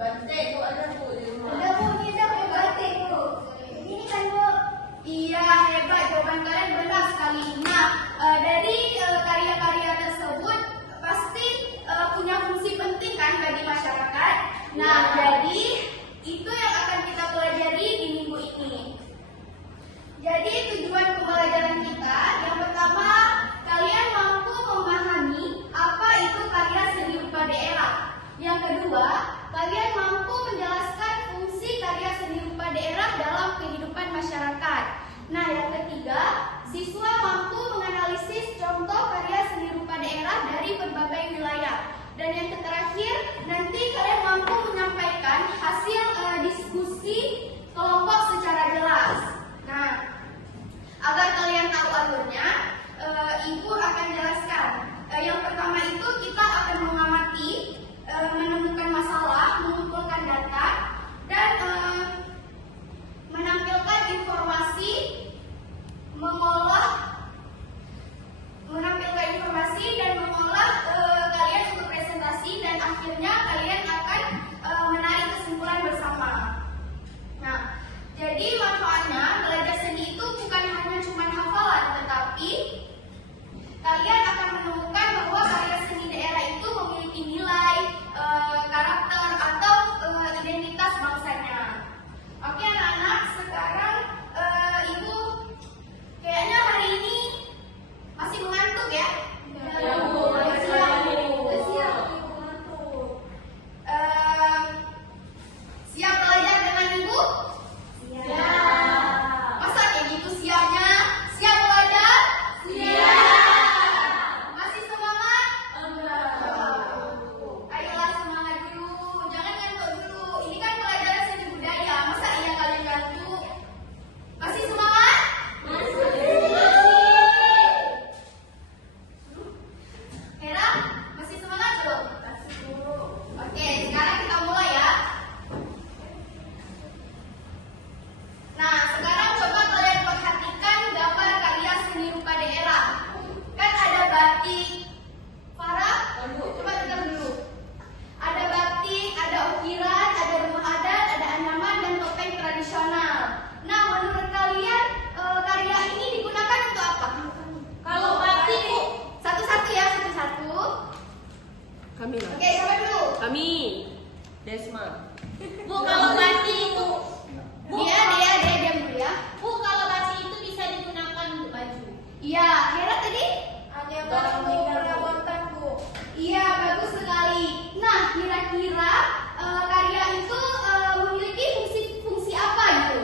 Batik Bu, ada Bu di rumah. Ada Bu, ini ada Bu batik Bu. Ini kan Bu. Iya, hebat, jawaban kalian benar sekali. Nah, dari karya-karya tersebut pasti punya fungsi penting kan bagi masyarakat. Nah, jadi itu yang akan kita pelajari di minggu ini. Jadi tujuan pembelajaran kita yang pertama, kalian mampu memahami apa itu karya seni rupa daerah. Yang kedua, kalian mampu menjelaskan fungsi karya seni rupa daerah dalam kehidupan masyarakat. Nah, yang ketiga, siswa mampu menganalisis contoh karya seni rupa daerah dari berbagai wilayah. Dan yang terakhir, nanti kalian mampu menyampaikan hasil diskusi kelompok secara jelas. Nah, agar kalian tahu alurnya, Ibu akan jelaskan. Yang pertama itu kita akan mengamati, menemukan masalah, mengumpulkan data, dan menampilkan informasi, menampilkan informasi dan mengolah kalian untuk presentasi, dan akhirnya kalian akan menarik kesimpulan bersama. Nah, jadi manfaatnya belajar seni itu bukan hanya cuma hafalan, tetapi kalian akan menemukan bahwa karya seni daerah itu memiliki nilai, karakter, atau identitas bangsanya. Oke anak-anak, sekarang Ibu kayaknya hari ini masih mengantuk ya? Ya Bu, Siap Bu. Siap belajar dengan Ibu? Masa kayak gitu siapnya? Siap belajar? Masih semangat? Ayolah semangat dulu, jangan ngantuk dulu. Ini kan pelajaran seni budaya, masa iya kalian ngantuk? Masih semangat? Hera, masih semangat belum? Oke, sekarang kita mulai ya. Nah, sekarang coba kalian perhatikan gambar karya seni rupa daerah. Kan ada batik. Farah, coba dengar dulu. Ada batik, ada ukiran, ada rumah adat, ada anyaman, dan topeng tradisional. Nah, menurut kalian karya ini digunakan untuk apa? Kalau batik Bu, Satu-satu ya, satu-satu. kami lah. Oke, siapa dulu? Kami Desma. Bu, kalau batik itu, Dia diam dulu ya. Bu, kalau batik itu bisa digunakan untuk baju. Iya, Hera tadi? Ada Barang tinggal, Bu. perawatan, Bu. Iya, bagus sekali. Nah, kira-kira karya itu memiliki fungsi apa gitu?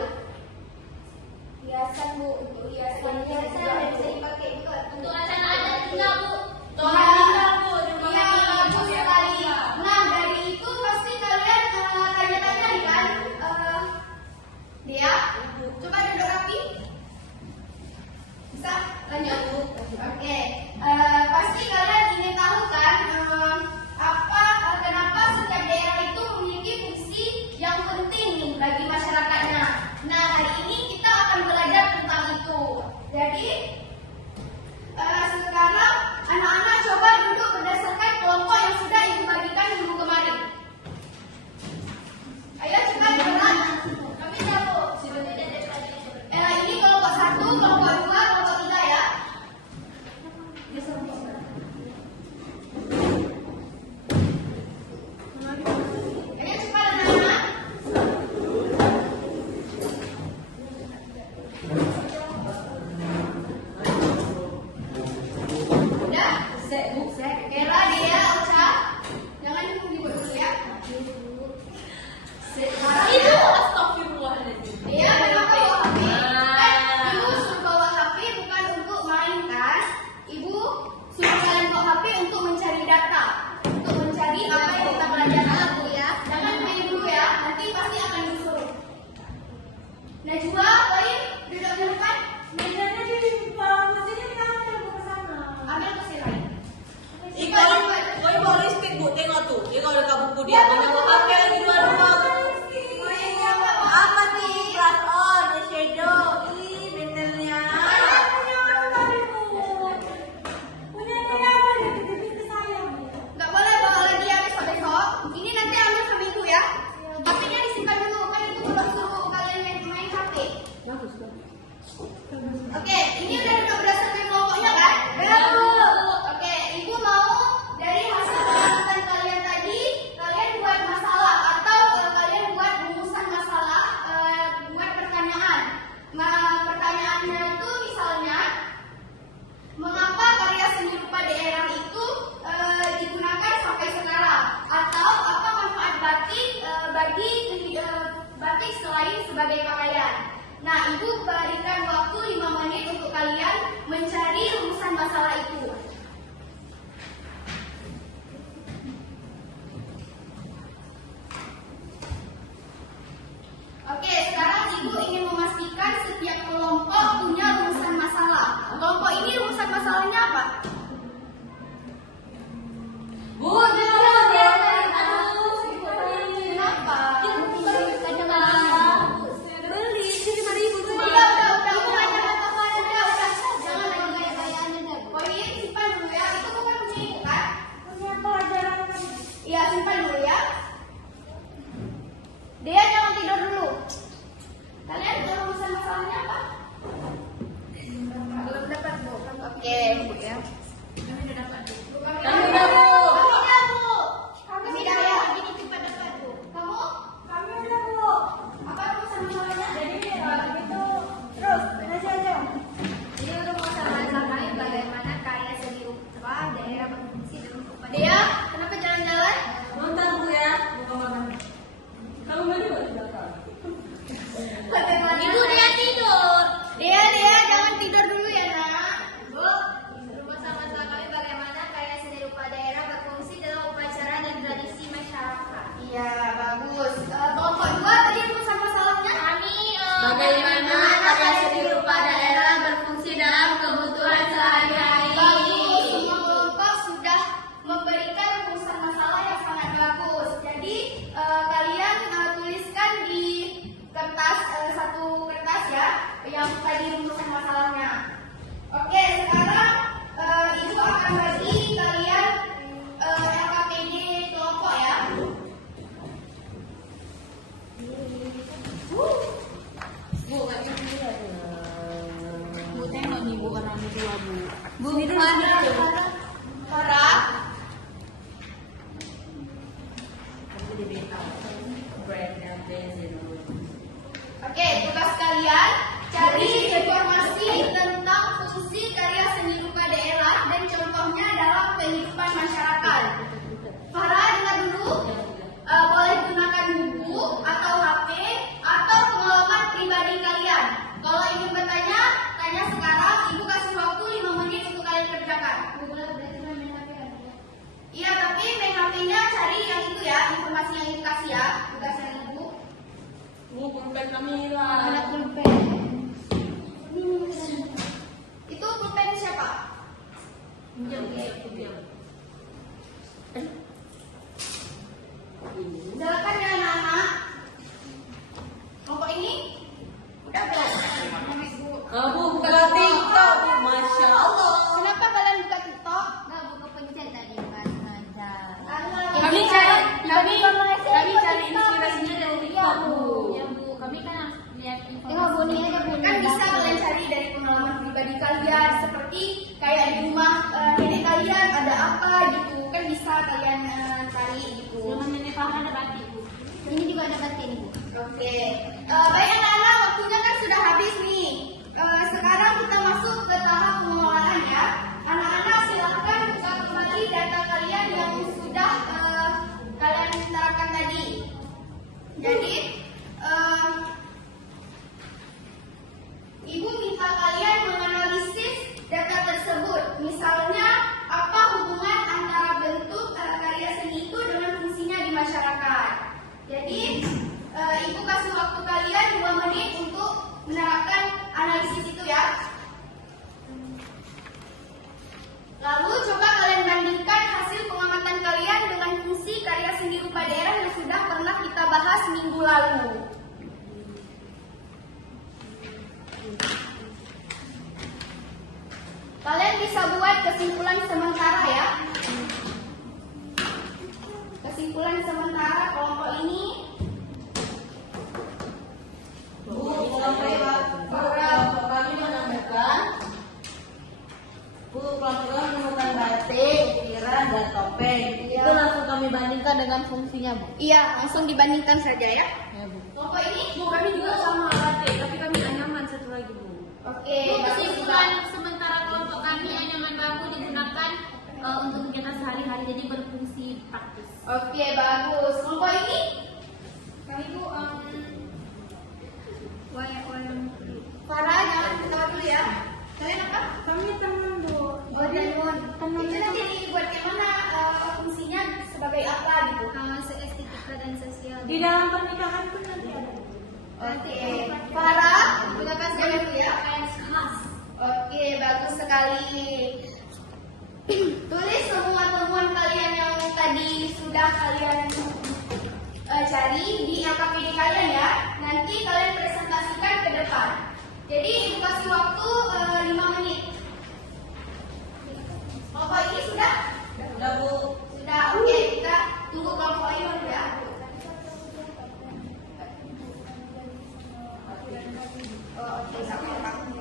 Hiasan, Bu, untuk hiasan. Hiasan dan bisa dipakai juga. Untuk acara adat juga, Bu. Iya, Bu, di rumah iya, kami. bagus sekali. Nah, dari itu pasti kalian tanya-tanya kan? Dia, coba duduk rapi. Bisa? Lanjut. Oke. Pasti kalian ingin tahu kan kenapa setiap daerah itu memiliki fungsi yang penting nih bagi masyarakatnya. Nah, hari ini kita akan belajar tentang itu. Jadi Oke, ini udah berdasarkan kelompoknya kan? Ya, Bu. Oke, Ibu mau dari hasil pengamatan kalian tadi, kalian buat masalah atau kalian buat rumusan masalah, buat pertanyaan. Pertanyaannya itu misalnya, mengapa karya seni rupa daerah itu digunakan sampai sekarang? Atau apa manfaat batik bagi batik selain sebagai pakaian? Nah, Ibu berikan waktu 5 menit untuk kalian mencari rumusan masalah itu. Oke, sekarang Ibu ingin memastikan setiap kelompok punya rumusan masalah. Kelompok ini rumusan masalahnya apa? Bu, jangan dia aduh. Kenapa? Beli 5.000 cuma. Udah. Ibu hanya katakan udah. Jangan lagi gaya-gayaan aja. Poin simpan dulu ya. Itu bukan punya Ibu kan? Punya pelajaran. Iya, simpan dulu ya. Dia jangan tidur dulu. Kalian tahu rumusan masalahnya apa? Belum dapat, Bu. Oke, Bu ya. Kami udah dapat, Bu. Kami udah, Bu. Kami udah ya. Ini cepat dapat, Bu. Kamu? Kami udah, Bu. Apa rumusan masalahnya? Jadi itu terus aja. Ini untuk masalah-masalahnya bagaimana karya seni rupa daerah berfungsi dalam kehidupan. Dia, kenapa jalan-jalan? Bentar, Bu ya. Kamu beli di belakang. Bagaimana? Ibu dia tidur. Dia, jangan tidur dulu ya, Nak. Bu, masalah-masalah kami bagaimana karya seni rupa daerah berfungsi dalam upacara dan tradisi masyarakat. Iya, bagus. Kelompok 2 tadi rumusan masalahnya? Kami Bagaimana karya seni rupa daerah berfungsi dalam kebutuhan sehari-hari? Bagus, semua kelompok sudah memberikan rumusan masalah yang sangat bagus. Jadi kalian tuliskan di kertas satu kertas ya, yang tadi rumusan masalahnya. Oke, sekarang Ibu akan bagi kalian LKPD kelompok ya. Bu, nggak bisa ya. Bu tengok nih, bukan ada dua, Bu. Bu, Farah. Kamu di beta. Brand and benzin. Oke, tugas kalian cari informasi tentang fungsi karya seni rupa daerah dan contohnya dalam kehidupan masyarakat. Farah, dengar dulu. Boleh gunakan buku atau HP atau pengalaman pribadi kalian. Kalau ingin bertanya, tanya sekarang. Ibu kasih waktu 5 menit untuk kalian kerjakan. Iya, tapi main HP-nya cari yang itu ya, informasi yang Ibu kasih ya. Tugas yang Ibu. Bu, pulpen Kamila. Itu pulpen siapa? Silakan ya anak-anak. Kelompok ini udah belum? Bu, buka TikTok. Masya Allah. Kenapa kalian buka TikTok? Nggak buka pencet tadi pas ngajar. Kami cari inspirasinya dari TikTok, Bu. Ya, Bu. Kami kan harus lihat Tengok Buni aja Buni. Kan bisa kalian cari dari pengalaman pribadi kalian, seperti kayak di rumah nenek kalian ada apa gitu, kan bisa kalian cari gitu. Dengan nenek Farah ada batik, Bu. Ini juga ada batin Bu. Oke, baik anak-anak, waktunya kan sudah habis nih. Sekarang kita masuk ke tahap pengolahan ya. Anak-anak silahkan buka kembali data kalian yang sudah kalian terapkan tadi. Jadi, Ibu minta kalian menganalisis data tersebut. Misalnya, apa hubungan antara bentuk karya seni itu dengan fungsinya di masyarakat. Jadi, Ibu kasih waktu kalian 2 menit untuk menerapkan analisis itu ya. Lalu coba kalian bandingkan hasil pengamatan kalian dengan fungsi karya seni rupa daerah yang sudah pernah kita bahas minggu lalu. Kalian bisa buat kesimpulan sementara ya. Kesimpulan sementara kelompok ini. Bu, kalau kami mana? serta dengan fungsinya, Bu? Iya, langsung dibandingkan saja ya. Ya, Bu. Kelompok ini? Bu, kami juga sama AT, tapi kami anyaman satu lagi, Bu. Oke, Bu, bagus kesimpulan Kak. sementara kelompok kami anyaman baku digunakan untuk kegiatan sehari-hari, jadi berfungsi praktis. Oke, bagus. Kelompok ini? Kami Bu, Farah, jangan ketawa dulu ya. Kalian apa? Kami teman, Bu. Oh, teman. Itu nanti dibuat yang mana fungsinya sebagai apa gitu? estetika dan sosial. Di dalam pernikahan pun nanti ada. Oke, Farah, gunakan saya dulu ya. Khas. Oke, bagus sekali. Tulis semua temuan kalian yang tadi sudah kalian cari di LKPD kalian ya. Nanti kalian presentasikan ke depan. Jadi ibu kasih waktu 5 menit. Kelompok ini sudah? Sudah, Bu. Sudah. Oke, kita tunggu kelompok ini dulu ya. Oh, oke, satu orang.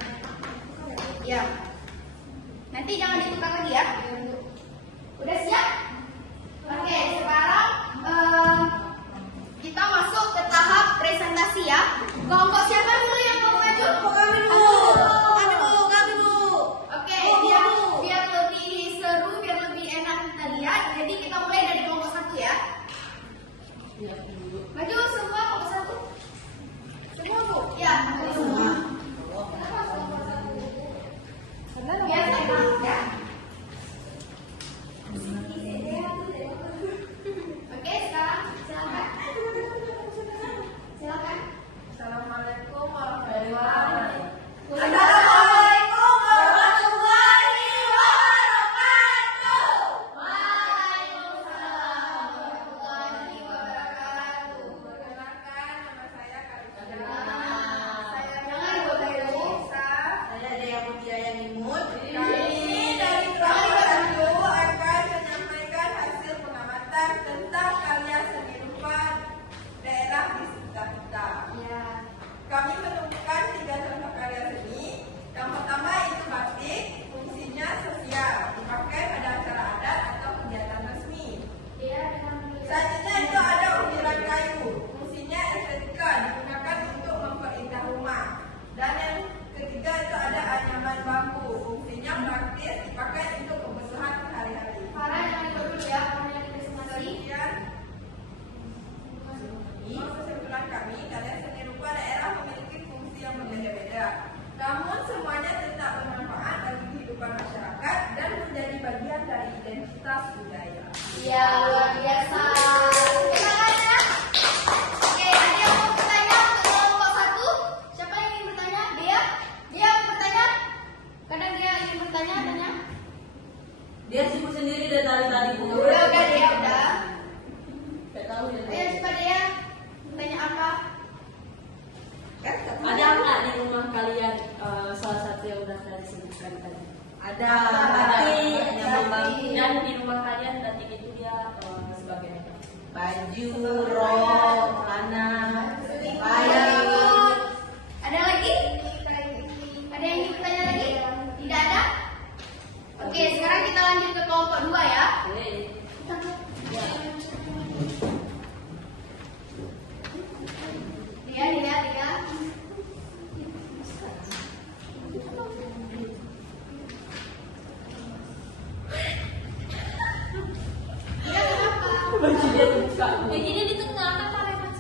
Ya. Nanti jangan ditukar lagi ya. Udah siap? Oke, sekarang kita masuk ke tahap presentasi ya. Kelompok siapa dulu yang mau maju? Kami, Bu. Kami, Bu. Oke, biar lebih seru, biar lebih enak kita lihat. Jadi kita mulai dari kelompok 1 ya. Maju semua kelompok 1. Semua Bu. Ya, maju semua. Biar enak ya. Oke, sekarang silakan. Silakan. Assalamualaikum warahmatullahi wabarakatuh. Assalamualaikum warahmatullahi wabarakatuh. Waalaikumsalam warahmatullahi wabarakatuh. Perkenalkan, nama saya Karika. Jangan boleh bisa. Saya Dea Mutiara Nimut. Kami dari kelompok 1 akan menyampaikan hasil pengamatan tentang karya seni rupa daerah di sekitar kita. Ya. Kami menemukan 3 contoh karya seni. Yang pertama itu batik, fungsinya sosial, dipakai pada acara adat atau kegiatan resmi. Dia dengan Selanjutnya itu ada ukiran kayu, fungsinya estetika, digunakan untuk memperindah rumah. Dan yang ketiga itu ada anyaman bambu, fungsinya praktis, dipakai untuk kebutuhan sehari-hari. Farah jangan ikut dulu ya, karena di presentasi. Kemudian ini kesimpulan kami, karya seni rupa daerah memiliki fungsi yang berbeda-beda. Namun semuanya tetap bermanfaat bagi kehidupan masyarakat dan menjadi bagian dari identitas budaya. Iya, luar biasa. Terima kasih. Oke, ada yang mau bertanya untuk kelompok 1? Siapa yang ingin bertanya? Dia? Dia mau bertanya? Kadang dia ingin bertanya, tanya. Dia sibuk sendiri dari tadi. Udah, dia udah. Gak tahu ya. Ayo cepat dia. Bertanya apa? Ada nggak di rumah kalian salah satu yang udah kalian sebutkan tadi? Ada Batik, batik, Dan di rumah kalian batik itu dia sebagai apa? baju, rok, celana, Baik. kain. Ada lagi? Ada yang ingin bertanya lagi? Tidak ada? Oke, sekarang kita lanjut ke kelompok 2 ya. Boleh. Dia. Dia kenapa? Baju dia terbuka. Jadi di tengah kan Pak Reman.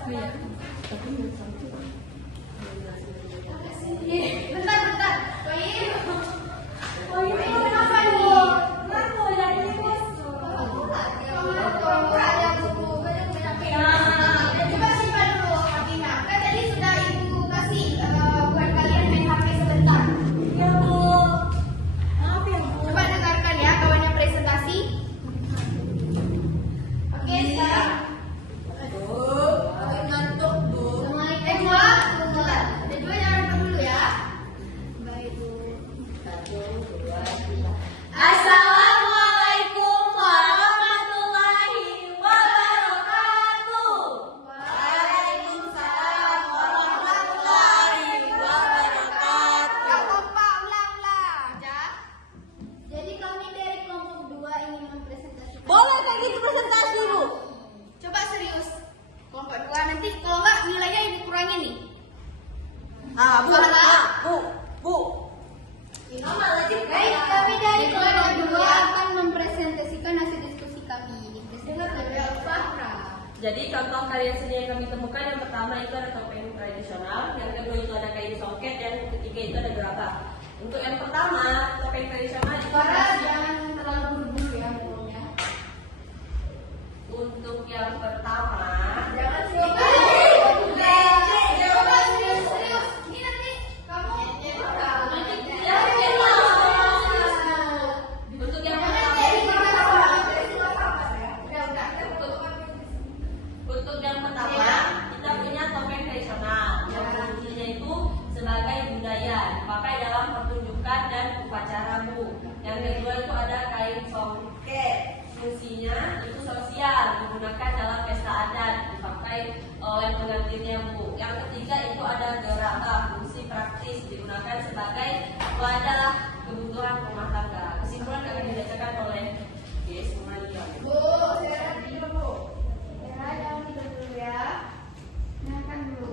Jadi contoh karya seni yang kami temukan yang pertama itu ada topeng tradisional, yang kedua itu ada kain songket, yang ketiga itu ada gerabah. Untuk yang pertama topeng tradisional itu Jangan terlalu buru-buru ya ngomongnya. untuk yang pertama Jangan Coba serius. Ini nanti kamu untuk yang jangan pertama jadi Untuk yang pertama, kita punya topeng tradisional yang fungsinya itu sebagai budaya dipakai dalam pertunjukan dan upacara Bu. Yang kedua itu ada kain songket, fungsinya itu sosial digunakan dalam pesta adat dipakai oleh pengantinnya Bu. Yang ketiga itu ada gerabah, fungsi praktis digunakan sebagai wadah kebutuhan rumah tangga. Kesimpulan akan dibacakan oleh Yes Maria. Bu, Sarah tidur Bu. Sarah jangan tidur dulu ya. Makan dulu.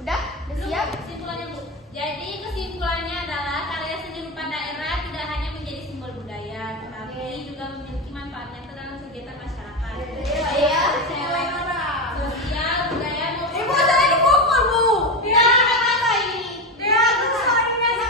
Udah siap? Kesimpulannya Bu. Jadi kesimpulannya adalah karya seni rupa daerah tidak hanya menjadi simbol budaya, tetapi juga memiliki manfaat nyata dalam kegiatan masyarakat. Iya. Sosial, budaya maupun Ibu ada yang pukul Bu. Dia apa ini? Dia tuh soalnya kamu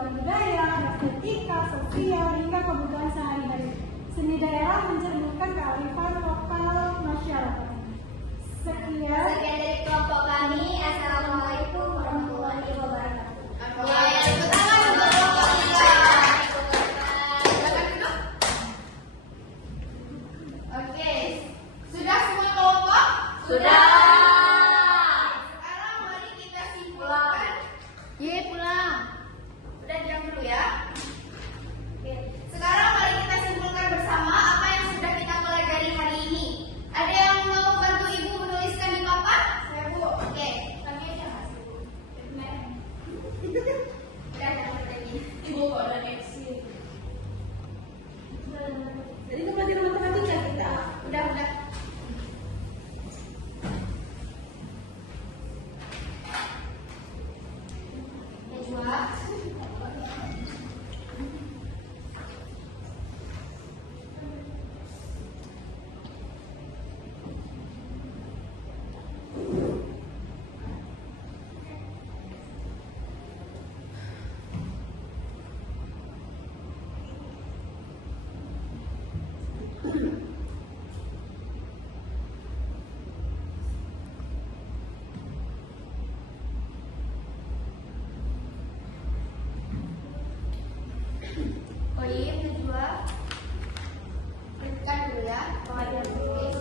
kebutuhan budaya, estetika, sosial, hingga kebutuhan sehari-hari. Seni daerah mencerminkan kearifan lokal masyarakat. Sekian. Sekian dari kelompok kami. Assalamualaikum warahmatullahi wabarakatuh. Ya, yang pertama untuk kelompok kita. Silakan duduk. Oke, sudah semua kelompok? Sudah. Sekarang mari kita simpulkan. Pulang. Udah diam dulu ya. Oke. Sekarang mari kita simpulkan bersama apa yang sudah kita pelajari hari ini. Ada yang mau bantu ibu menuliskan di papan? Saya bu. Oke. Kami aja mas ibu. Udah jangan lagi. Ibu kok ada eksi. Jadi itu pelajaran matematika kita. Udah. Najwa. Koyim, Najwa. Berikan dulu ya. Kalian tulis.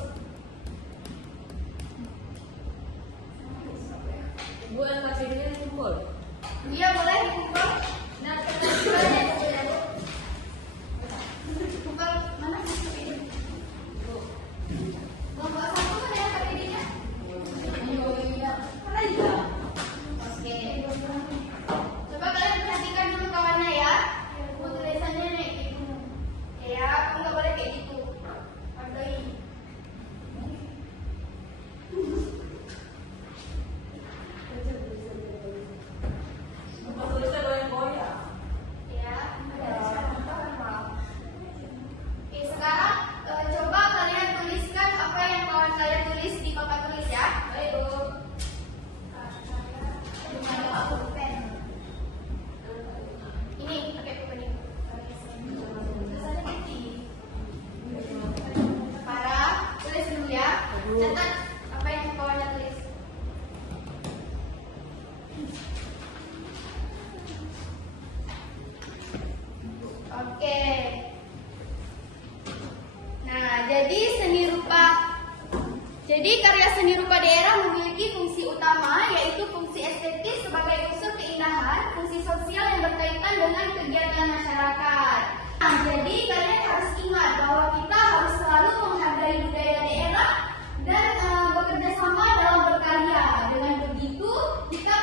Ibu yang kasih ini kumpul. Iya boleh dikumpul. Nah, selanjutnya Kumpul mana sih ini? Kelompok satu mana yang KPD-nya? Mana juga? Oke. Coba kalian perhatikan dulu kawannya ya. Tulisannya nih gitu. Ya, aku nggak boleh kayak gitu. Hargai. Apa tulisnya goyang-goyang? Ya, ada contoh maaf. Oke, sekarang coba kalian tuliskan apa yang kawan kalian tulis di papan tulis ya. Baik, Bu. Ini pakai pulpen ini. Tulisannya kecil. Parah, tulis dulu ya. Catat apa yang kawannya tulis. Oke. Nah, jadi karya seni rupa daerah memiliki fungsi utama yaitu fungsi estetis sebagai unsur keindahan, fungsi sosial yang berkaitan dengan kegiatan masyarakat. Nah, jadi kalian harus ingat bahwa kita harus selalu menghargai budaya daerah dan bekerja sama dalam berkarya. Dengan begitu, kita